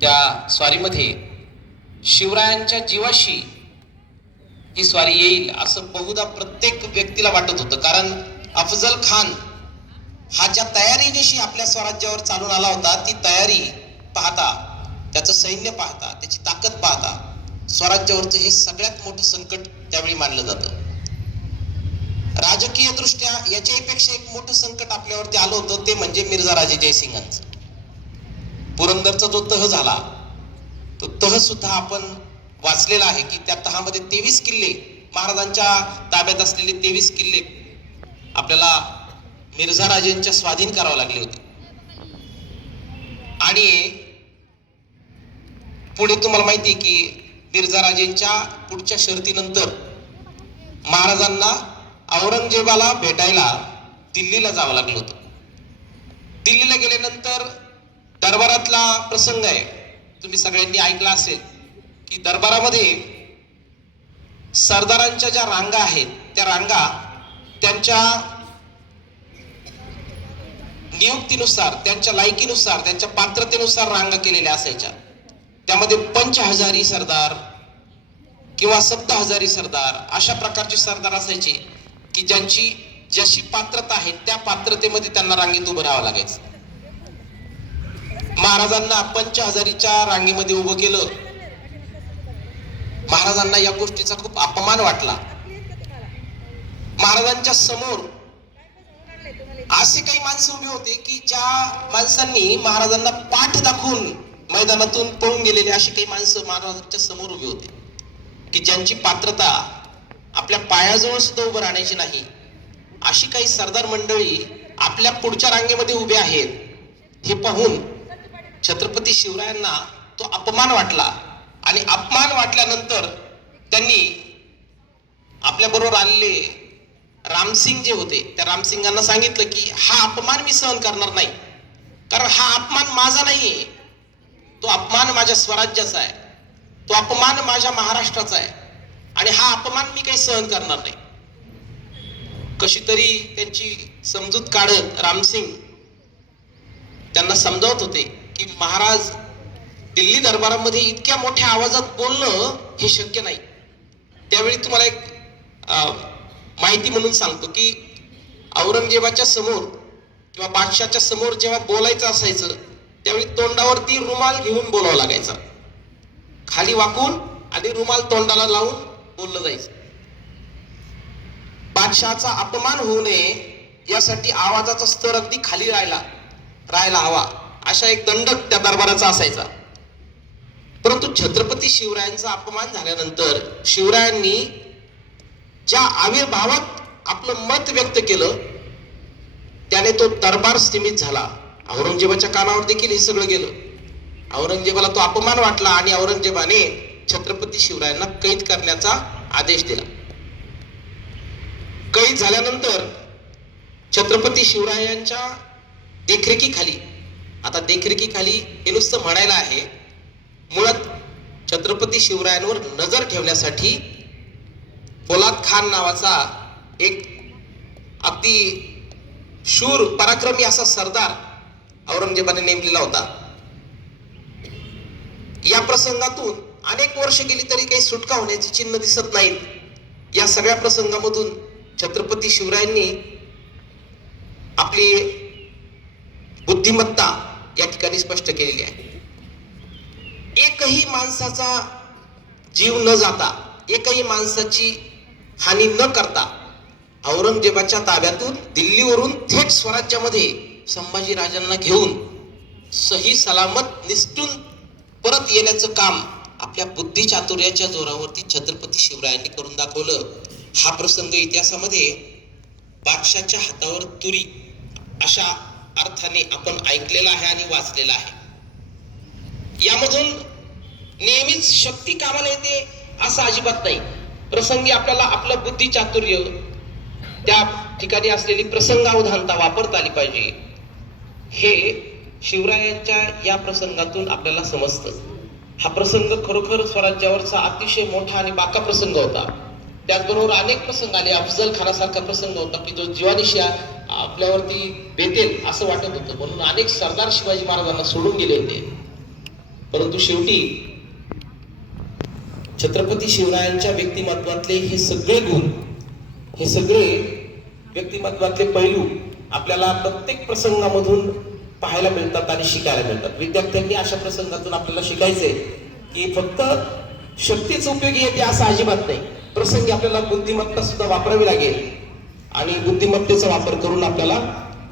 त्या स्वारीमध्ये शिवरायांच्या जीवाशी ही स्वारी येईल असं बहुधा प्रत्येक व्यक्तीला वाटत होतं. कारण अफजल खान हा ज्या तयारीनिशी आपल्या स्वराज्यावर चालून आला होता, ती तयारी पाहता, त्याचं सैन्य पाहता, त्याची ताकद पाहता स्वराज्यावरचं हे सगळ्यात मोठं संकट त्यावेळी मानलं जातं. राजकीय दृष्ट्या याच्यापेक्षा एक मोठं संकट आपल्यावरती आलं होतं, ते म्हणजे मिर्झा राजे जयसिंगांचं. पुरंदरचा जो तह झाला, तो तह सुद्धा आपण वाचलेला आहे की त्या तहामध्ये 23 किल्ले, महाराजांच्या ताब्यात असलेले 23 किल्ले आपल्याला मिर्झा राजेंच्या स्वाधीन करावे लागले होते. आणि पुढे तुम्हाला माहिती आहे की मिर्झा राजेंच्या पुढच्या शर्तीनंतर महाराजांना औरंगजेबाला भेटायला दिल्लीला जावं लागलं होतं. दिल्लीला गेल्यानंतर दरबारातला प्रसंग आहे, तुम्ही सगळ्यांनी ऐकला असेल की दरबारामध्ये सरदारांच्या ज्या रांगा आहेत, त्या रांगा त्यांच्या नियुक्तीनुसार, त्यांच्या लायकीनुसार, त्यांच्या पात्रतेनुसार रांगा केलेल्या असायच्या. त्यामध्ये पंचहजारी सरदार किंवा सप्तहजारी सरदार अशा प्रकारचे सरदार असायचे की ज्यांची जशी पात्रता आहे त्या पात्रतेमध्ये त्यांना रांगेत उभं राहावं लागायचं. महाराजांना पंचहजारीच्या रांगेमध्ये उभं केलं. महाराजांना या गोष्टीचा खूप अपमान वाटला. महाराजांच्या समोर असे काही माणसं उभे होते की ज्या माणसांनी महाराजांना पाठ दाखवून मैदानातून पळून गेलेले अशी काही माणसं महाराजांच्या समोर उभी होते की ज्यांची पात्रता आपल्या पायाजवळ सुद्धा उभं राहण्याची नाही. अशी काही सरदार मंडळी आपल्या पुढच्या रांगेमध्ये उभे आहेत. हे पाहून छत्रपती शिवरायांना तो अपमान वाटला आणि अपमान वाटल्यानंतर त्यांनी आपल्या बरोबर आलेले रामसिंग जे होते, त्या रामसिंगांना सांगितलं की हा अपमान मी सहन करणार नाही, कारण हा अपमान माझा नाहीये, तो अपमान माझ्या स्वराज्याचा आहे, तो अपमान माझ्या महाराष्ट्राचा आहे आणि हा अपमान मी काही सहन करणार नाही. कशी तरी त्यांची समजूत काढत रामसिंग त्यांना समजावत होते की महाराज, दिल्ली दरबारामध्ये इतक्या मोठ्या आवाजात बोलणं हे शक्य नाही. त्यावेळी तुम्हाला एक माहिती म्हणून सांगतो की औरंगजेबाच्या समोर किंवा बादशाच्या समोर जेव्हा बोलायचं असायचं त्यावेळी तोंडावरती रुमाल घेऊन बोलावं लागायचं. खाली वाकून आणि रुमाल तोंडाला लावून बोललं जायचं. बादशाचा अपमान होऊ नये यासाठी आवाजाचा स्तर अगदी खाली राहायला हवा, अशा एक दंडक त्या दरबाराचा असायचा. परंतु छत्रपती शिवरायांचा अपमान झाल्यानंतर शिवरायांनी ज्या आविर्भावात आपलं मत व्यक्त केलं त्याने तो दरबार स्थिमित झाला. औरंगजेबाच्या कानावर देखील हे सगळं गेलं. औरंगजेबाला तो अपमान वाटला आणि औरंगजेबाने छत्रपती शिवरायांना कैद करण्याचा आदेश दिला. कैद झाल्यानंतर छत्रपती शिवरायांच्या देखरेखीखाली, आता देखरेखीखाली हे नुसतं म्हणायला आहे, मुळात छत्रपती शिवरायांवर नजर ठेवण्यासाठी पोलाद खान नावाचा एक अगदी शूर पराक्रमी असा सरदार औरंगजेबाने नेमलेला होता. या प्रसंगातून अनेक वर्ष गेली तरी काही सुटका होण्याची चिन्ह दिसत नाहीत. या सगळ्या प्रसंगामधून छत्रपती शिवरायांनी आपली बुद्धिमत्ता या ठिकाणी स्पष्ट केलेली आहे. एकही माणसाचा जीव न जाता, एकही माणसाची हानी न करता औरंगजेबाच्या ताब्यातून दिल्लीवरून थेट स्वराज्यामध्ये संभाजीराजांना घेऊन सही सलामत निसटून परत येण्याचं काम आपल्या बुद्धिचातुर्याच्या जोरावरती छत्रपती शिवरायांनी करून दाखवलं. हा प्रसंग इतिहासामध्ये बादशाच्या हातावर तुरी अशा अर्थाने आपण ऐकलेला आहे आणि वाचलेला आहे. यामधून नेहमीच शक्ती कामाला येते असं अजिबात नाही. प्रसंगी आपल्याला आपलं बुद्धिचातुर्य, त्या ठिकाणी असलेली प्रसंगावधानता वापरता आली पाहिजे. हे शिवरायांच्या या प्रसंगातून आपल्याला समजतं. हा प्रसंग खरोखर स्वराज्यावरचा अतिशय मोठा आणि बाका प्रसंग होता. त्याचबरोबर अनेक प्रसंग आले. अफजल खानासारखा प्रसंग होता की जो जीवानिशी आपल्यावरती बेतेल असं वाटत होतं, म्हणून अनेक सरदार शिवाजी महाराजांना सोडून गेले होते. परंतु शेवटी छत्रपती शिवरायांच्या व्यक्तिमत्वातले हे सगळे गुण, हे सगळे व्यक्तिमत्वातले पैलू आपल्याला प्रत्येक प्रसंगामधून पाहायला मिळतात आणि शिकायला मिळतात. विद्यार्थ्यांनी अशा प्रसंगातून आपल्याला शिकायचंय की फक्त शक्तीच उपयोगी येते असं अजिबात नाही. प्रसंगी आपल्याला बुद्धिमत्ता सुद्धा वापरावी लागेल आणि बुद्धिमत्तेचा वापर करून आपल्याला